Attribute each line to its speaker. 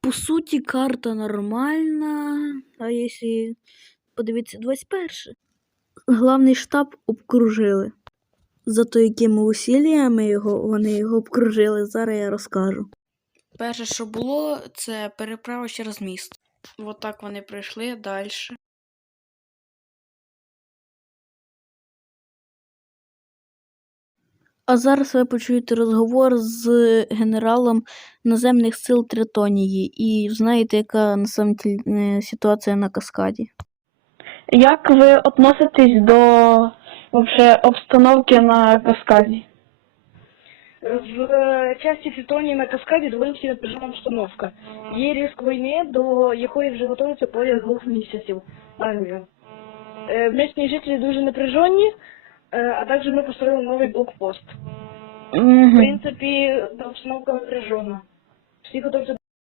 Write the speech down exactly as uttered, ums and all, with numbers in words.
Speaker 1: по суті, карта нормальна, а якщо подивитися двадцять перше, главний штаб обкружили. Зато якими усіллями його, вони його обкружили, зараз я розкажу. Перше, що було, це переправа через міст. От так вони прийшли далі. А зараз ви почуєте розговор з генералом наземних сил Тритонії і знаєте, яка на самом деле ситуація на каскаді.
Speaker 2: Як ви относитесь до вообще обстановки на каскаді?
Speaker 3: В часті Тритонії на каскаді доволі напряжена обстановка. Є ризик війни, до якої вже готується поряд двох місяців армія. Місцеві жителі дуже напряжені, а також ми построїли новий блокпост. В принципі, обстановка напряжена. Всі готуються